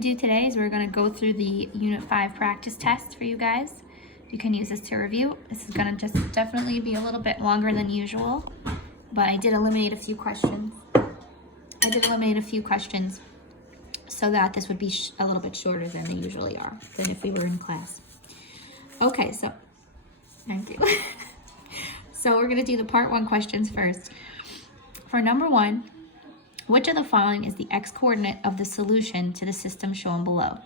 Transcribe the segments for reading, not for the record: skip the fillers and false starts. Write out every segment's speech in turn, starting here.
do today is we're going to go through the Unit 5 practice test for you guys. You can use this to review. This is going to just definitely be a little bit longer than usual, but I did eliminate a few questions. So that this would be a little bit shorter than they usually are, than if we were in class. Okay, so, thank you. So we're going to do the part 1 questions first. For number 1, which of the following is the x-coordinate of the solution to the system shown below?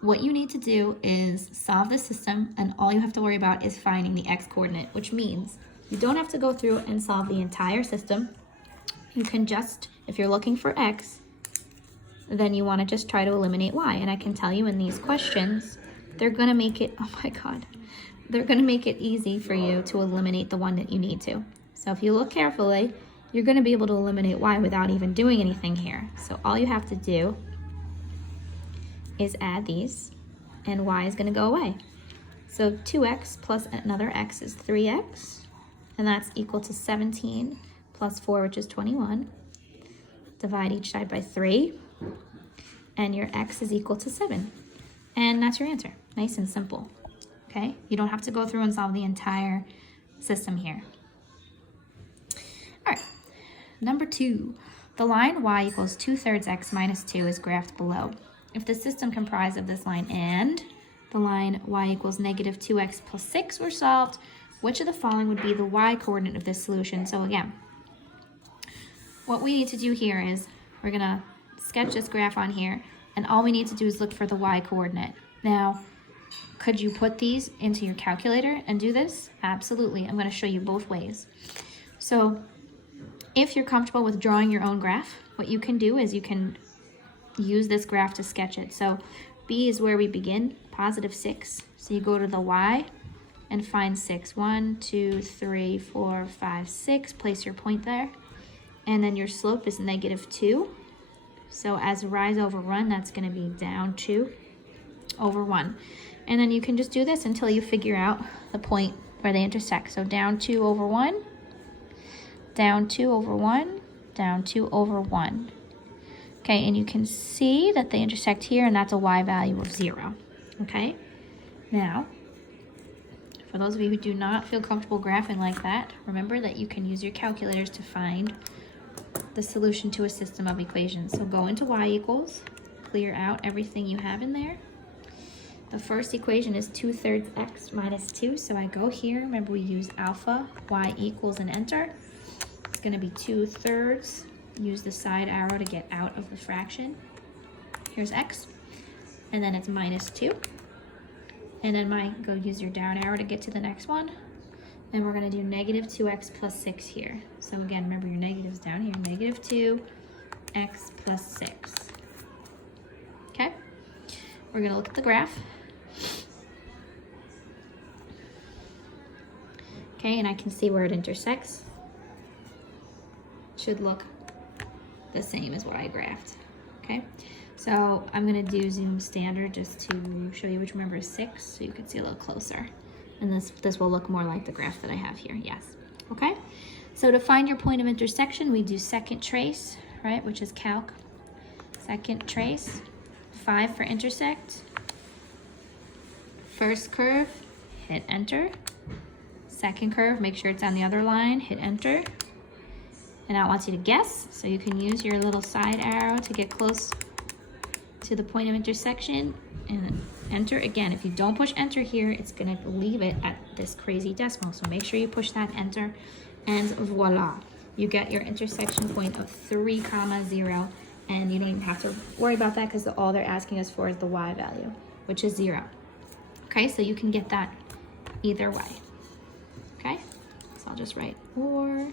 What you need to do is solve the system, and all you have to worry about is finding the x-coordinate, which means you don't have to go through and solve the entire system. You can just, if you're looking for x, then you want to just try to eliminate y. And I can tell you in these questions, they're going to make it, oh my God, they're going to make it easy for you to eliminate the one that you need to. So if you look carefully, you're going to be able to eliminate y without even doing anything here. So all you have to do is add these, and y is going to go away. So 2x plus another x is 3x, and that's equal to 17 plus 4, which is 21. Divide each side by 3, and your x is equal to 7. And that's your answer. Nice and simple. Okay? You don't have to go through and solve the entire system here. All right. Number 2, the line y equals 2/3 x minus 2 is graphed below. If the system comprised of this line and the line y equals negative 2x plus 6 were solved, which of the following would be the y coordinate of this solution? So again, what we need to do here is we're going to sketch this graph on here, and all we need to do is look for the y coordinate. Now, could you put these into your calculator and do this? Absolutely. I'm going to show you both ways. So if you're comfortable with drawing your own graph, what you can do is you can use this graph to sketch it. So B is where we begin, positive 6. So you go to the y and find 6. 1, 2, 3, 4, 5, 6. Place your point there. And then your slope is negative 2. So as rise over run, that's going to be down 2 over 1. And then you can just do this until you figure out the point where they intersect. So down 2 over 1, down 2 over 1, down 2 over 1. Okay, and you can see that they intersect here, and that's a y value of 0. Okay, now, for those of you who do not feel comfortable graphing like that, remember that you can use your calculators to find the solution to a system of equations. So go into y equals, clear out everything you have in there. The first equation is 2/3 x minus 2, so I go here. Remember, we use alpha, y equals, and enter. It's going to be 2/3. Use the side arrow to get out of the fraction. Here's x, and then it's minus 2. And then go use your down arrow to get to the next one. And we're going to do negative 2x plus 6 here. So again, remember your negatives down here. Negative 2x plus 6. Okay? We're going to look at the graph. Okay, and I can see where it intersects. It should look the same as what I graphed. Okay, so I'm going to do zoom standard just to show you which number is 6, so you can see a little closer. And this will look more like the graph that I have here, yes. Okay, so to find your point of intersection, we do second trace, right, which is calc. Second trace, 5 for intersect. First curve, hit enter. Second curve, make sure it's on the other line, hit enter. And now it wants you to guess, so you can use your little side arrow to get close to the point of intersection and enter. Again, if you don't push enter here, it's going to leave it at this crazy decimal. So make sure you push that enter, and voila. You get your intersection point of 3, 0, and you don't even have to worry about that because all they're asking us for is the y value, which is 0. Okay, so you can get that either way. Okay, so I'll just write or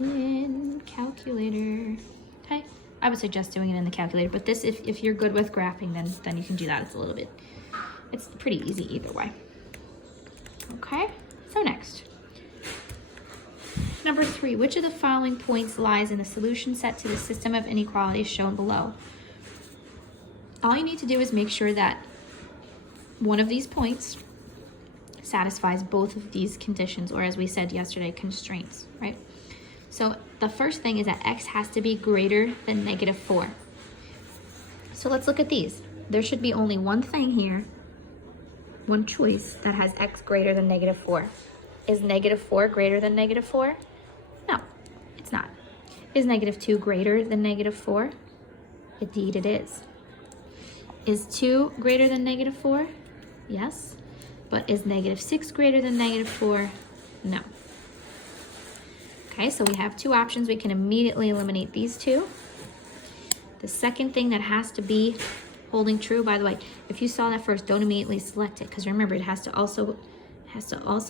in calculator. Okay, I would suggest doing it in the calculator, but this, if you're good with graphing, then you can do that. It's pretty easy either way. Okay, so next, number 3, which of the following points lies in the solution set to the system of inequalities shown below? All you need to do is make sure that one of these points satisfies both of these conditions, or as we said yesterday, constraints, right? So the first thing is that x has to be greater than negative 4. So let's look at these. There should be only one thing here, one choice that has x greater than -4. Is -4 greater than -4? No, it's not. Is -2 greater than -4? Indeed it is. Is 2 greater than -4? Yes. But is -6 greater than -4? No. Okay, so we have two options. We can immediately eliminate these two. The second thing that has to be holding true, by the way, if you saw that first, don't immediately select it, because remember, it has to also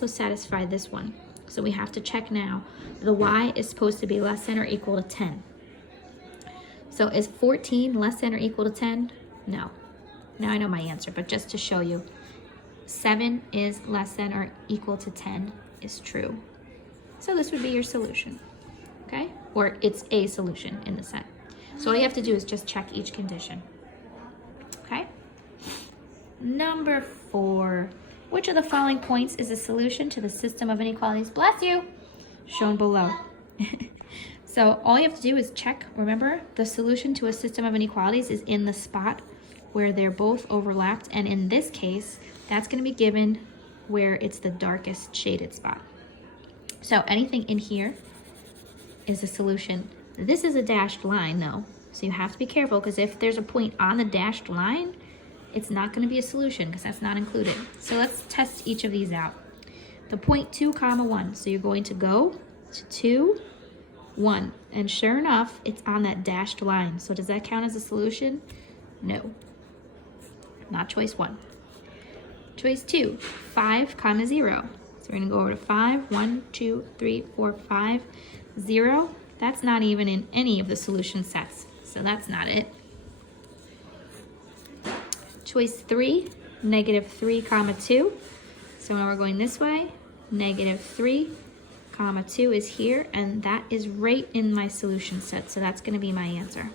satisfy this one. So we have to check now. The y is supposed to be less than or equal to 10. So is 14 less than or equal to 10? No. Now I know my answer, but just to show you, 7 is less than or equal to 10 is true. So this would be your solution, okay? Or it's a solution in the set. So all you have to do is just check each condition, okay? Number 4, which of the following points is a solution to the system of inequalities, bless you, shown below? So all you have to do is check, remember, the solution to a system of inequalities is in the spot where they're both overlapped, and in this case, that's gonna be given where it's the darkest shaded spot. So anything in here is a solution. This is a dashed line though, so you have to be careful, because if there's a point on the dashed line, it's not gonna be a solution because that's not included. So let's test each of these out. The point 2, 1, so you're going to go to 2, 1, and sure enough, it's on that dashed line. So does that count as a solution? No, not choice 1. Choice 2, 5, 0. So we're gonna go over to 5, 1, 2, 3, 4, 5, 0. That's not even in any of the solution sets, so that's not it. Choice 3, -3, 2. So now we're going this way, -3, 2 is here, and that is right in my solution set, so that's gonna be my answer.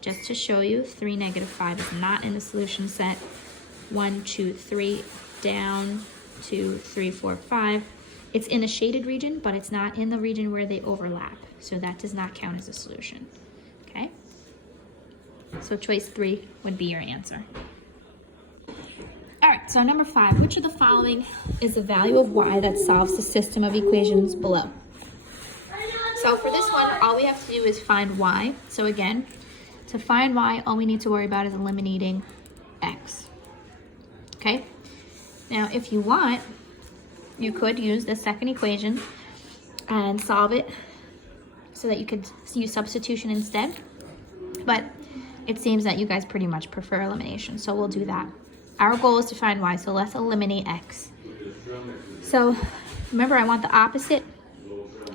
Just to show you, 3, -5 is not in the solution set. 1, 2, 3, down, 2, 3, 4, 5. It's in the shaded region, but it's not in the region where they overlap. So that does not count as a solution, okay? So choice 3 would be your answer. All right, so number 5, which of the following is the value of y that solves the system of equations below? So for this one, all we have to do is find y. So again, to find y, all we need to worry about is eliminating x, okay? Now, if you want, you could use the second equation and solve it so that you could use substitution instead. But it seems that you guys pretty much prefer elimination, so we'll do that. Our goal is to find y, so let's eliminate x. So remember, I want the opposite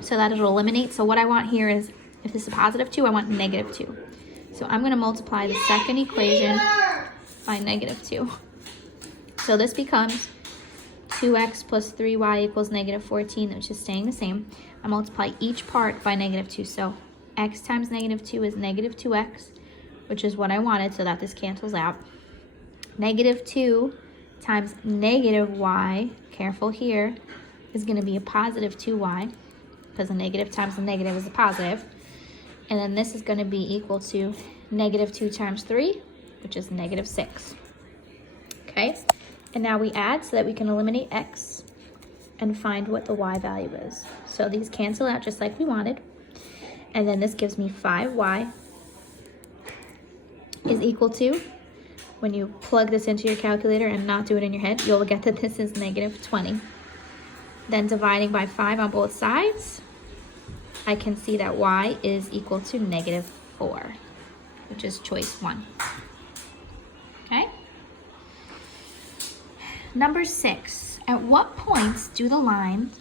so that it'll eliminate. So what I want here is, if this is a +2, I want -2. So I'm gonna multiply the second equation by -2. So this becomes 2x plus 3y equals -14, which is staying the same. I multiply each part by -2. So x times -2 is -2x, which is what I wanted, so that this cancels out. -2 times -y, careful here, is going to be a +2y, because a negative times a negative is a positive. And then this is going to be equal to -2 times 3, which is -6. Okay? And now we add so that we can eliminate x and find what the y value is. So these cancel out just like we wanted. And then this gives me 5y is equal to, when you plug this into your calculator and not do it in your head, you'll get that this is -20. Then dividing by 5 on both sides, I can see that y is equal to -4, which is choice 1. Okay? Number 6, at what points do the lines,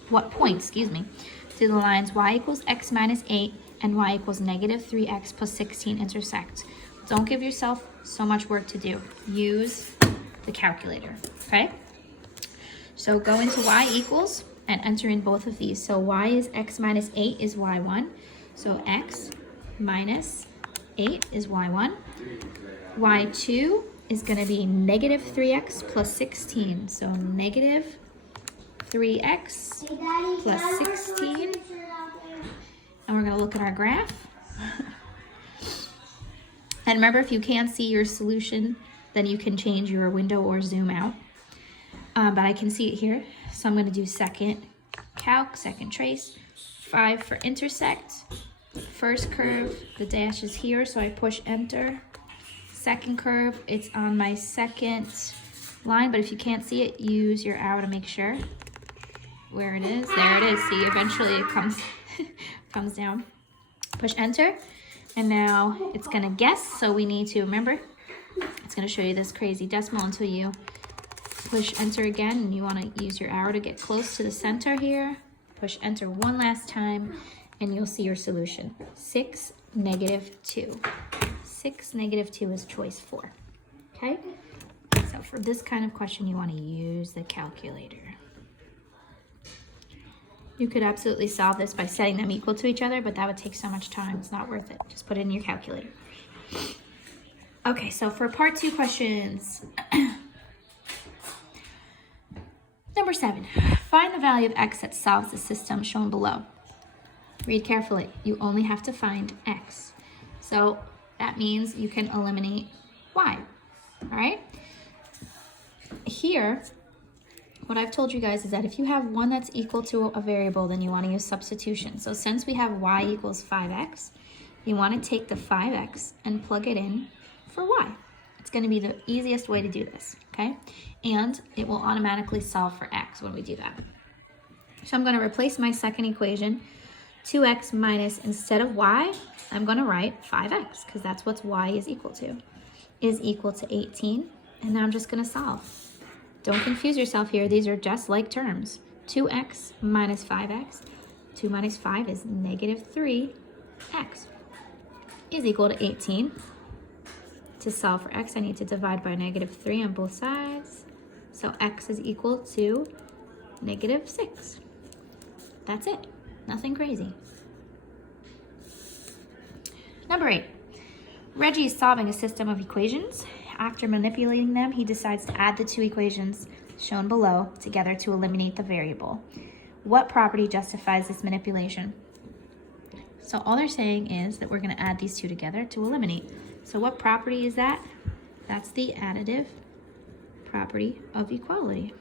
do the lines y equals x minus 8 and y equals -3x plus 16 intersect? Don't give yourself so much work to do. Use the calculator, okay? So go into y equals and enter in both of these. So y is x minus 8 is y1. So x minus 8 is y1. y2 is going to be -3x plus 16. So -3x plus 16. And we're going to look at our graph. And remember, if you can't see your solution, then you can change your window or zoom out. But I can see it here. So I'm going to do second calc, second trace, 5 for intersect. First curve, the dash is here, so I push enter. Second curve, it's on my second line, but if you can't see it, use your arrow to make sure where it is. There it is. See, eventually it comes comes down. Push enter, and now it's gonna guess, so we need to remember, it's gonna show you this crazy decimal until you push enter again, and you wanna use your arrow to get close to the center here. Push enter one last time, and you'll see your solution. 6, -2. 6, -2 is choice 4, okay? So for this kind of question, you wanna use the calculator. You could absolutely solve this by setting them equal to each other, but that would take so much time, it's not worth it. Just put it in your calculator. Okay, so for part 2 questions. Number 7, find the value of x that solves the system shown below. Read carefully. You only have to find x. So that means you can eliminate y, all right? Here, what I've told you guys is that if you have one that's equal to a variable, then you want to use substitution. So since we have y equals 5x, you want to take the 5x and plug it in for y. It's going to be the easiest way to do this, okay? And it will automatically solve for x when we do that. So I'm going to replace my second equation, 2x minus, instead of y, I'm going to write 5x, because that's what y is equal to, is equal to 18. And now I'm just going to solve. Don't confuse yourself here. These are just like terms. 2x minus 5x. 2 minus 5 is -3x is equal to 18. To solve for x, I need to divide by -3 on both sides. So x is equal to -6. That's it. Nothing crazy. Number 8. Reggie is solving a system of equations. After manipulating them, he decides to add the 2 equations shown below together to eliminate the variable. What property justifies this manipulation? So all they're saying is that we're going to add these 2 together to eliminate. So what property is that? That's the additive property of equality.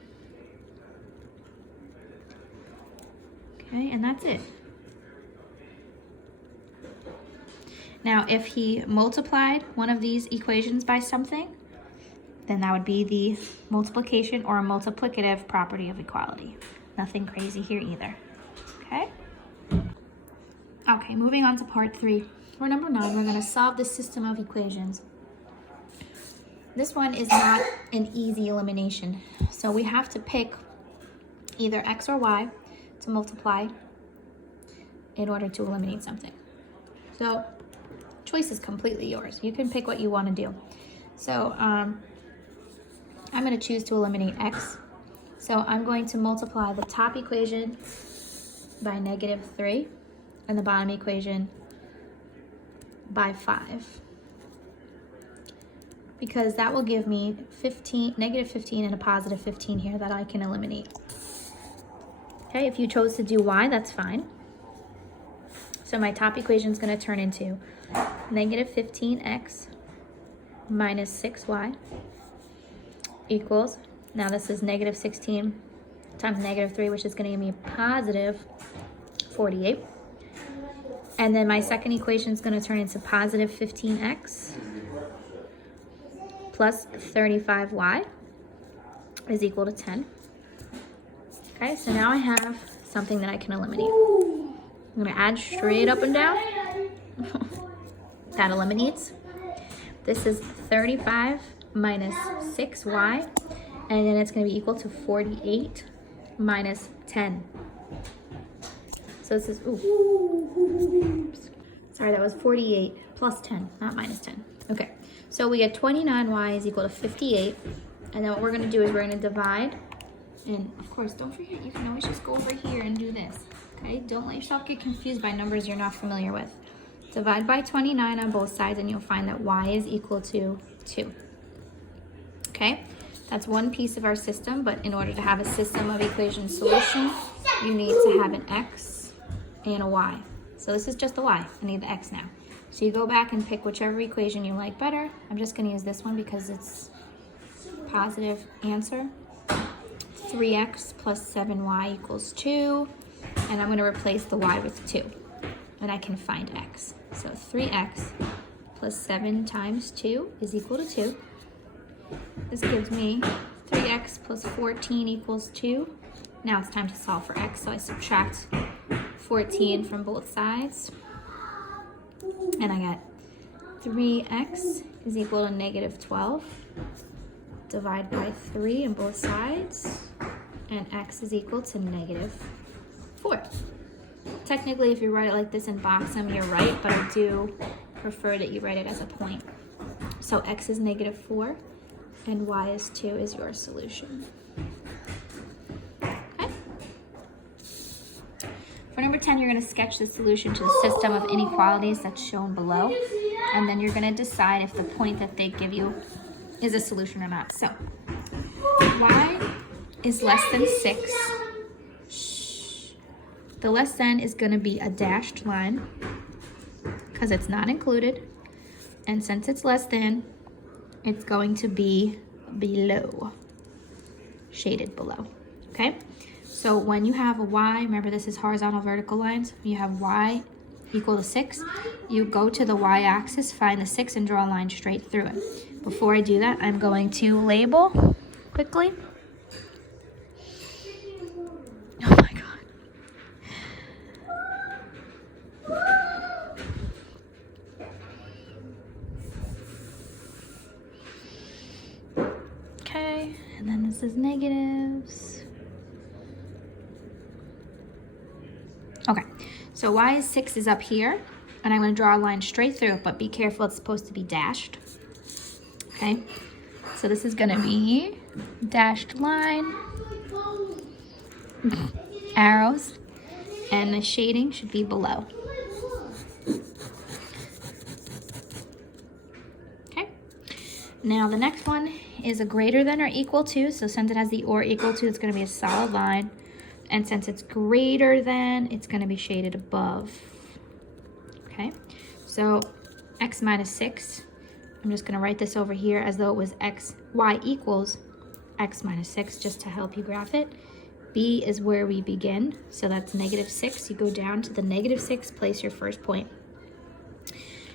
Okay, and that's it. Now, if he multiplied one of these equations by something, then that would be the multiplication or multiplicative property of equality. Nothing crazy here either, okay? Okay, moving on to part 3. For number 9, we're gonna solve the system of equations. This one is not an easy elimination. So we have to pick either x or y to multiply in order to eliminate something. So choice is completely yours. You can pick what you want to do. So I'm going to choose to eliminate x. So I'm going to multiply the top equation by -3 and the bottom equation by 5. Because that will give me -15 and a +15 here that I can eliminate. Okay, if you chose to do y, that's fine. So my top equation is going to turn into -15x minus 6y equals, now this is -16 times -3, which is going to give me +48. And then my second equation is going to turn into +15x plus 35y is equal to 10. Okay, so now I have something that I can eliminate. I'm going to add straight up and down. That eliminates. This is 35 minus 6y, and then it's going to be equal to 48 minus 10. So this is, oops. Sorry, that was 48 plus 10, not minus 10. Okay, so we get 29y is equal to 58, and then what we're going to do is we're going to divide, and of course, don't forget, you can always just go over here and do this, okay? Don't let yourself get confused by numbers you're not familiar with. Divide by 29 on both sides, and you'll find that y is equal to 2. Okay, that's one piece of our system, but in order to have a system of equation solution, you need to have an x and a y. So this is just the y. I need the x now. So you go back and pick whichever equation you like better. I'm just going to use this one because it's positive answer. 3x plus 7y equals 2. And I'm going to replace the y with 2. And I can find x. So 3x plus 7 times 2 is equal to 2. This gives me 3x plus 14 equals 2. Now it's time to solve for x. So I subtract 14 from both sides. And I got 3x is equal to negative 12. Divide by 3 on both sides. And x is equal to negative 4. Technically, if you write it like this and box them, you're right, but I do prefer that you write it as a point. So x is negative 4 and y is 2 is your solution. Okay. For number 10, you're going to sketch the solution to the system of inequalities that's shown below, and then you're going to decide if the point that they give you is a solution or not. So y is less than 6. The less than is going to be a dashed line because it's not included. And since it's less than, it's going to be below, shaded below. Okay? So when you have a y, remember this is horizontal vertical lines. When you have y equal to 6, you go to the y-axis, find the 6, and draw a line straight through it. Before I do that, I'm going to label quickly. Oh my God. Okay, and then this is negatives. Okay, so y is 6 is up here, and I'm going to draw a line straight through it, but be careful, it's supposed to be dashed. Okay, so this is going to be dashed line, arrows, and the shading should be below. Okay, now the next one is a greater than or equal to, so since it has the or equal to, it's going to be a solid line, and since it's greater than, it's going to be shaded above. Okay, so x minus 6, I'm just going to write this over here as though it was y equals x minus 6, just to help you graph it. B is where we begin, so that's negative 6. You go down to the negative 6, place your first point.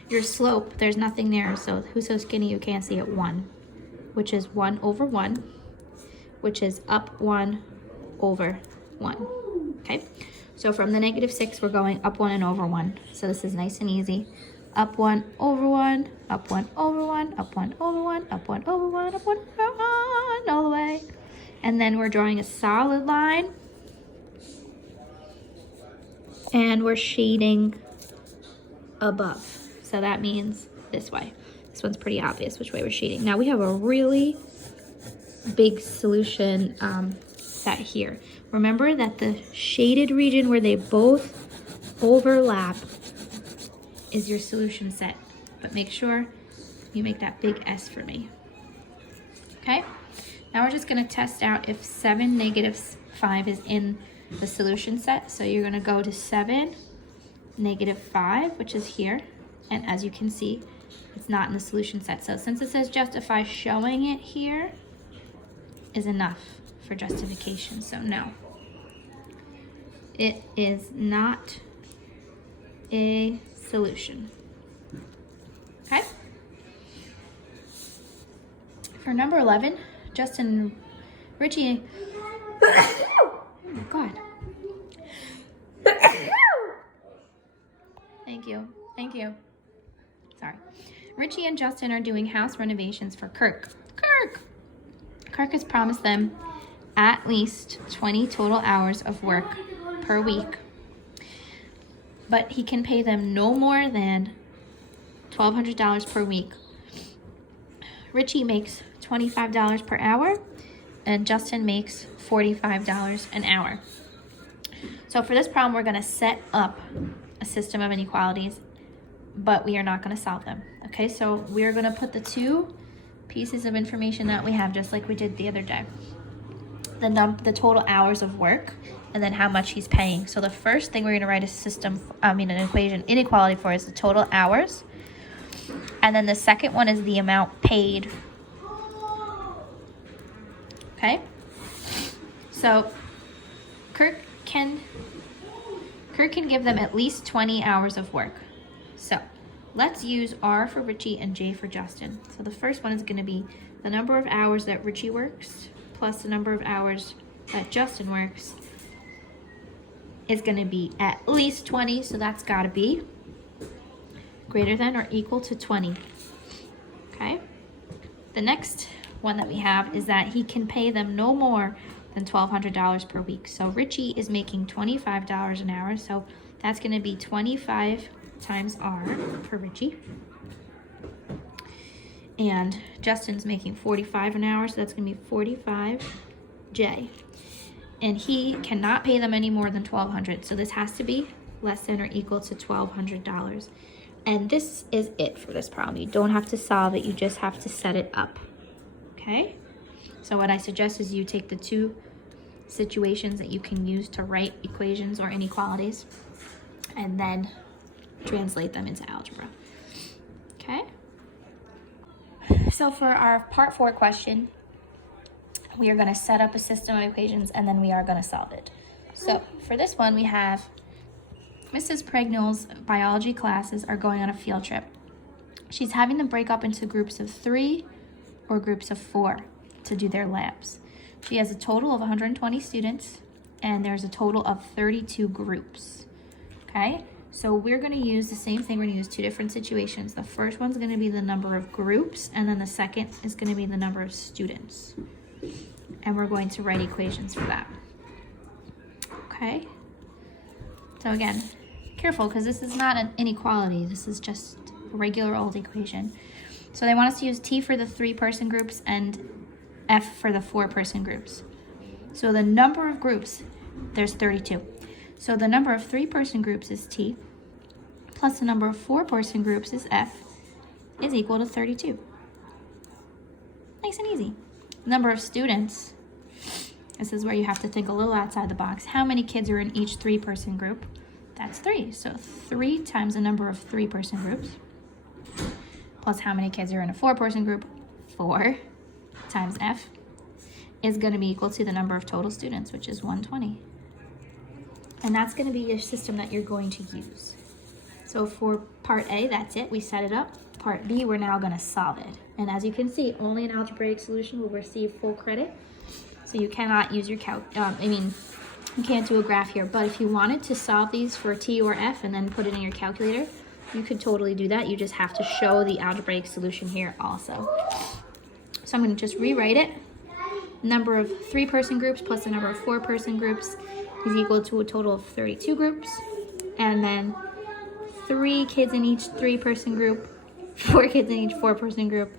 Your slope, there's nothing there, so who's so skinny you can't see it? 1, which is 1 over 1, which is up 1 over 1. Okay, so from the negative 6, we're going up 1 and over 1. So this is nice and easy. Up 1 over 1, up 1 over 1, up 1 over 1, up 1 over 1, up 1 over 1, all the way. And then we're drawing a solid line. And we're shading above. So that means this way. This one's pretty obvious which way we're shading. Now we have a really big solution set here. Remember that the shaded region where they both overlap is your solution set. But make sure you make that big S for me. Okay? Now we're just going to test out if 7, negative 5 is in the solution set. So you're going to go to 7, negative 5, which is here. And as you can see, it's not in the solution set. So since it says justify, showing it here is enough for justification. So no, it is not a solution. Okay? For number 11, Justin, Richie, oh my God. Thank you. Sorry. Richie and Justin are doing house renovations for Kirk. Kirk has promised them at least 20 total hours of work per week, but he can pay them no more than $1,200 per week. Richie makes $25 per hour, and Justin makes $45 an hour. So for this problem, we're going to set up a system of inequalities, but we are not going to solve them. Okay, so we're going to put the two pieces of information that we have, just like we did the other day. The total hours of work, and then how much he's paying. So the first thing we're going to write an equation, inequality for is the total hours And then the second one is the amount paid. Okay? So Kirk can give them at least 20 hours of work. So let's use R for Richie and J for Justin. So the first one is going to be the number of hours that Richie works plus the number of hours that Justin works is going to be at least 20. So that's got to be greater than or equal to 20. Okay? The next one that we have is that he can pay them no more than $1,200 per week. So Richie is making $25 an hour. So that's going to be 25 times R for Richie. And Justin's making 45 an hour, so that's going to be 45J. And he cannot pay them any more than $1,200, so this has to be less than or equal to $1,200. And this is it for this problem. You don't have to solve it, you just have to set it up. Okay? So what I suggest is you take the two situations that you can use to write equations or inequalities and then translate them into algebra. Okay? So for our part 4 question, we are going to set up a system of equations and then we are going to solve it. So for this one, we have Mrs. Pregnell's biology classes are going on a field trip. She's having them break up into groups of 3 or groups of 4 to do their labs. She has a total of 120 students and there's a total of 32 groups. Okay? So we're going to use the same thing. We're going to use two different situations. The first one's going to be the number of groups, and then the second is going to be the number of students. And we're going to write equations for that. Okay? So again, careful because this is not an inequality. This is just a regular old equation. So they want us to use T for the 3-person groups and F for the 4-person groups. So the number of groups, there's 32. So the number of 3-person groups is T, plus the number of 4-person groups is F, is equal to 32. Nice and easy. Number of students, this is where you have to think a little outside the box. How many kids are in each 3-person group? That's 3. So 3 times the number of 3-person groups, plus how many kids are in a 4-person group? 4 times F is going to be equal to the number of total students, which is 120. And that's going to be your system that you're going to use. So for part A, that's it. We set it up. Part B, we're now going to solve it. And as you can see, only an algebraic solution will receive full credit. So you cannot use your you can't do a graph here. But if you wanted to solve these for T or F and then put it in your calculator, you could totally do that. You just have to show the algebraic solution here also. So I'm going to just rewrite it. Number of 3-person groups plus the number of 4-person groups is equal to a total of 32 groups, and then 3 kids in each 3-person group, 4 kids in each 4-person group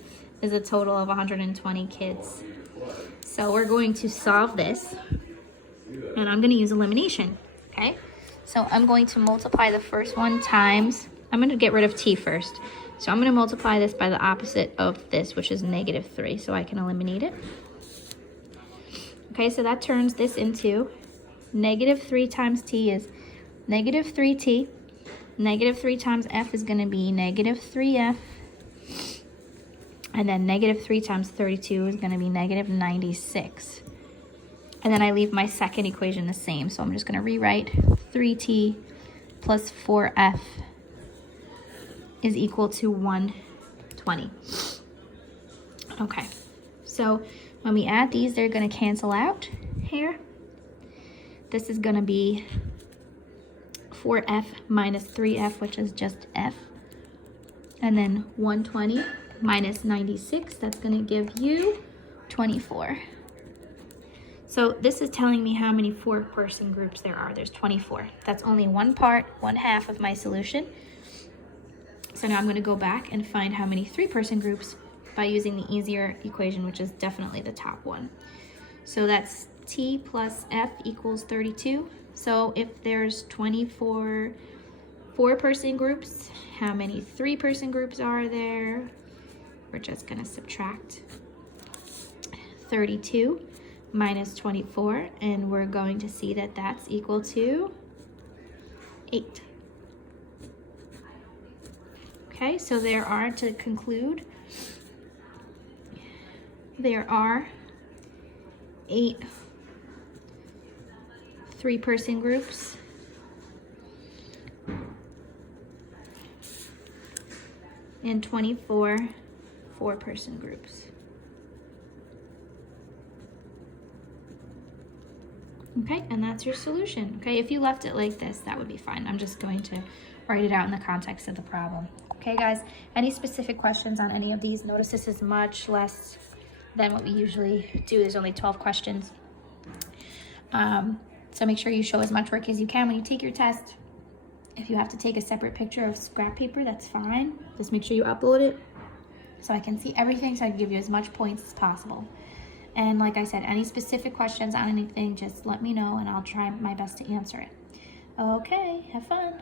is a total of 120 kids. So we're going to solve this, and I'm going to use elimination, okay? So I'm going to multiply the first one times, I'm going to get rid of T first. So I'm going to multiply this by the opposite of this, which is -3, so I can eliminate it. Okay, so that turns this into -3 times T is -3T. -3 times F is going to be -3F. And then -3 times 32 is going to be -96. And then I leave my second equation the same. So I'm just going to rewrite 3T plus 4F is equal to 120. Okay, so when we add these, they're going to cancel out here. This is going to be 4F minus 3F, which is just F. And then 120 minus 96, that's going to give you 24. So this is telling me how many 4-person groups there are. There's 24. That's only one half of my solution. So now I'm going to go back and find how many 3-person groups by using the easier equation, which is definitely the top one. So that's T plus F equals 32. So if there's 24 4-person groups, how many 3-person groups are there? We're just going to subtract 32 minus 24, and we're going to see that that's equal to 8. Okay, so there are, to conclude, there are 8 3-person groups, and 24 4-person groups. Okay, and that's your solution. Okay, if you left it like this, that would be fine. I'm just going to write it out in the context of the problem. Okay, guys, any specific questions on any of these? Notice this is much less than what we usually do. There's only 12 questions. So make sure you show as much work as you can when you take your test. If you have to take a separate picture of scrap paper, that's fine. Just make sure you upload it so I can see everything, so I can give you as much points as possible. And like I said, any specific questions on anything, just let me know and I'll try my best to answer it. Okay, have fun.